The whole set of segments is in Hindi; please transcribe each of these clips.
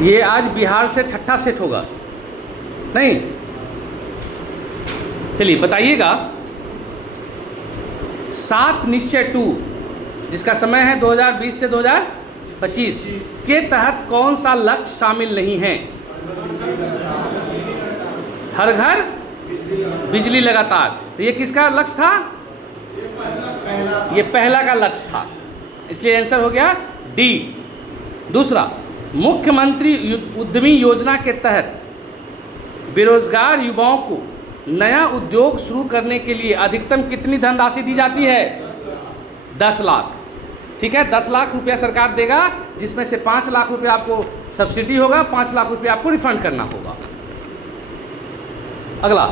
ये आज बिहार से छठा सेट होगा नहीं? चलिए बताइएगा। 7 निश्चय 2 जिसका समय है 2020 से 2025 के तहत कौन सा लक्ष्य शामिल नहीं है? हर घर बिजली लगातार। तो ये किसका लक्ष्य था? ये पहला का लक्ष्य था, इसलिए आंसर हो गया डी। दूसरा, मुख्यमंत्री उद्यमी योजना के तहत बेरोजगार युवाओं को नया उद्योग शुरू करने के लिए अधिकतम कितनी धनराशि दी जाती है? 10 लाख। ठीक है, 10 लाख रुपया सरकार देगा, जिसमें से 5 लाख रुपया आपको सब्सिडी होगा, 5 लाख रुपया आपको रिफंड करना होगा। अगला,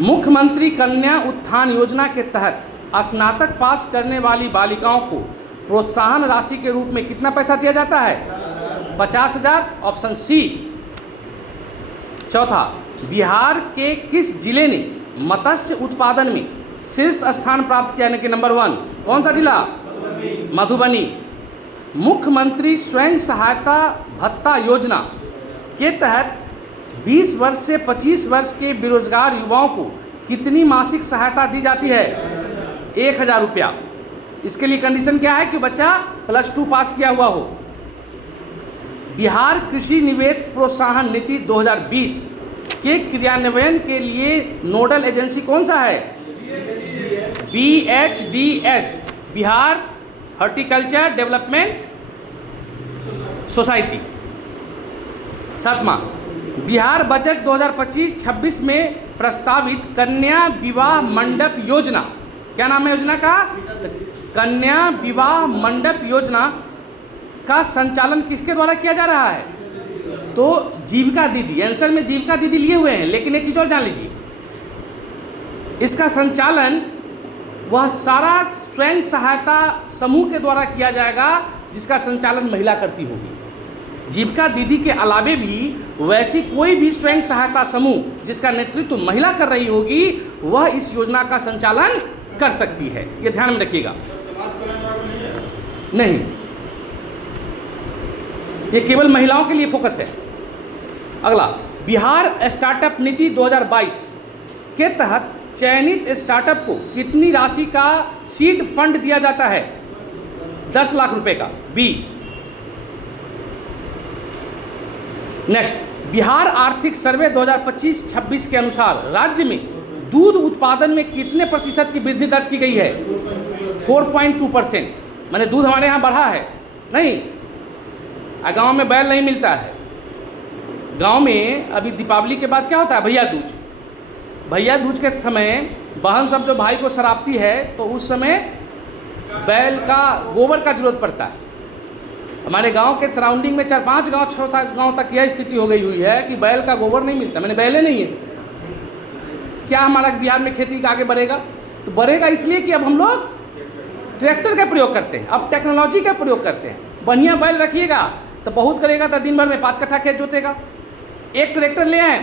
मुख्यमंत्री कन्या उत्थान योजना के तहत स्नातक पास करने वाली बालिकाओं को प्रोत्साहन राशि के रूप में कितना पैसा दिया जाता है? 50,000, ऑप्शन सी। चौथा, बिहार के किस जिले ने मत्स्य उत्पादन में शीर्ष स्थान प्राप्त किया, यानी कि नंबर 1? कौन सा जिला? मधुबनी। मुख्यमंत्री स्वयं सहायता भत्ता योजना के तहत 20 वर्ष से 25 वर्ष के बेरोजगार युवाओं को कितनी मासिक सहायता दी जाती है? 1,000 रुपया। इसके लिए कंडीशन क्या है कि बच्चा +2 पास किया हुआ हो। बिहार कृषि निवेश प्रोत्साहन नीति 2020 के क्रियान्वयन के लिए नोडल एजेंसी कौन सा है? BHDS, Bihar horticulture development society. सातवां, बिहार बजट 2025-26 में प्रस्तावित कन्या विवाह मंडप योजना, क्या नाम है योजना का? कन्या विवाह मंडप योजना का संचालन किसके द्वारा किया जा रहा है? तो जीविका दीदी। आंसर में जीविका दीदी लिए हुए हैं, लेकिन एक चीज़ और जान लीजिए, इसका संचालन वह सारा स्वयं सहायता समूह के द्वारा किया जाएगा जिसका संचालन महिला करती होगी। जीविका दीदी के अलावे भी वैसी कोई भी स्वयं सहायता समूह जिसका नेतृत्व महिला कर रही होगी, वह इस योजना का संचालन कर सकती है। ये ध्यान में रखिएगा। नहीं, ये केवल महिलाओं के लिए फोकस है। अगला, बिहार स्टार्टअप नीति 2022 के तहत चयनित स्टार्टअप को कितनी राशि का सीड फंड दिया जाता है? 10 लाख रुपए का, बी। नेक्स्ट, बिहार आर्थिक सर्वे 2025-26 के अनुसार राज्य में दूध उत्पादन में कितने प्रतिशत की वृद्धि दर्ज की गई है? 4.2%। माने दूध हमारे यहाँ बढ़ा है नहीं? गांव में बैल नहीं मिलता है। गांव में अभी दीपावली के बाद क्या होता है? भैया दूज। भैया दूज के समय बहन सब जो भाई को शराबती है, तो उस समय बैल का गोबर का जरूरत पड़ता है। हमारे गांव के सराउंडिंग में 4-5 गांव 6 गांव तक यह स्थिति हो गई हुई है कि बैल का गोबर नहीं मिलता, मैंने बैले नहीं है। क्या हमारा बिहार में खेती का आगे बढ़ेगा? तो बढ़ेगा इसलिए कि अब हम लोग ट्रैक्टर का प्रयोग करते हैं, अब टेक्नोलॉजी का प्रयोग करते हैं। बढ़िया बैल रखिएगा तो बहुत करेगा, तो दिन भर में 5 कट्ठा खेत जोतेगा। एक ट्रैक्टर ले आए,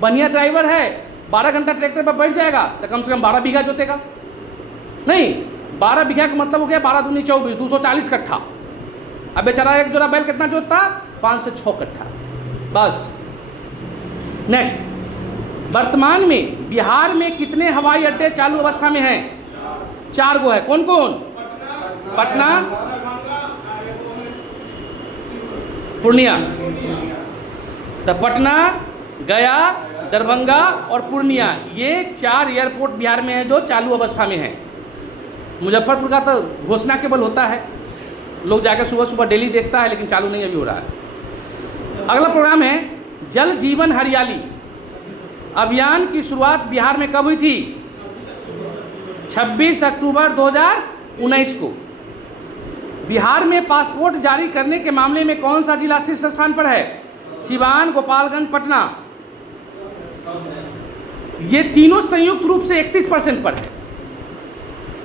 बढ़िया ड्राइवर है, 12 घंटा ट्रैक्टर पर बैठ जाएगा तो कम से कम 12 बीघा जोतेगा। नहीं, 12 बीघा का मतलब हो गया 12 दूनी 24, 240 कट्ठा। अब बेचारा एक जोड़ा बैल कितना जोतता? 5 से 6 कट्ठा बस। नेक्स्ट, वर्तमान में बिहार में कितने हवाई अड्डे चालू अवस्था में हैं? 4 गो है। कौन कौन? पटना, पूर्णिया। तो पटना, गया, दरभंगा और पूर्णिया, ये 4 एयरपोर्ट बिहार में हैं जो चालू अवस्था में हैं। मुजफ्फरपुर का तो घोषणा केवल होता है, लोग जाकर सुबह सुबह डेली देखता है, लेकिन चालू नहीं अभी हो रहा है। अगला प्रोग्राम है जल जीवन हरियाली अभियान की शुरुआत बिहार में कब हुई थी? 26 अक्टूबर 2019 को। बिहार में पासपोर्ट जारी करने के मामले में कौन सा जिला शीर्ष स्थान पर है? सिवान, गोपालगंज, पटना। ये तीनों संयुक्त रूप से 31% पर है।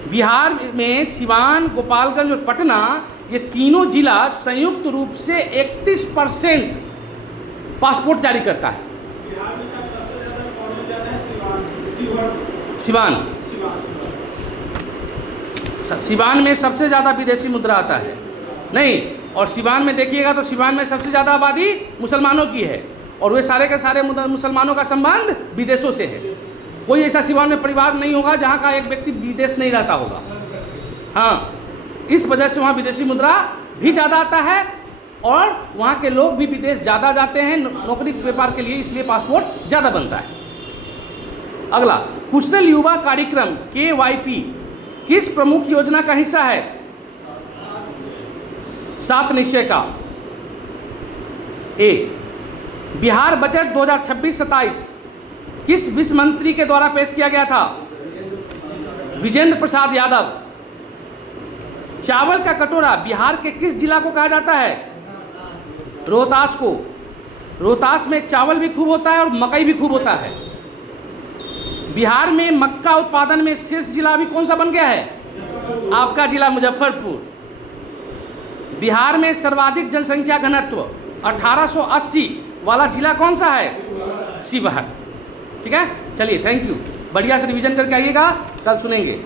बिहार में सिवान, गोपालगंज और पटना, ये तीनों जिला संयुक्त रूप से 31% पासपोर्ट जारी करता है। सिवान में सबसे ज़्यादा विदेशी मुद्रा आता है नहीं, और सिवान में देखिएगा तो सिवान में सबसे ज़्यादा आबादी मुसलमानों की है, और वे सारे के सारे मुसलमानों का संबंध विदेशों से है। कोई ऐसा सिवान में परिवार नहीं होगा जहाँ का एक व्यक्ति विदेश नहीं रहता होगा। हाँ, इस वजह से वहाँ विदेशी मुद्रा भी ज़्यादा आता है और वहाँ के लोग भी विदेश ज़्यादा जाते हैं नौकरी व्यापार के लिए, इसलिए पासपोर्ट ज़्यादा बनता है। अगला, कुशल युवा कार्यक्रम KYP किस प्रमुख योजना का हिस्सा है? 7 निश्चय का। ए, बिहार बजट 2026-27 किस वित्त मंत्री के द्वारा पेश किया गया था? विजेंद्र प्रसाद यादव। चावल का कटोरा बिहार के किस जिला को कहा जाता है? रोहतास को। रोहतास में चावल भी खूब होता है और मकई भी खूब होता है। बिहार में मक्का उत्पादन में शीर्ष जिला भी कौन सा बन गया है? आपका जिला मुजफ्फरपुर। बिहार में सर्वाधिक जनसंख्या घनत्व 1880 वाला जिला कौन सा है? शिवहर। ठीक है, चलिए थैंक यू। बढ़िया से रिवीजन करके आइएगा, कल सुनेंगे।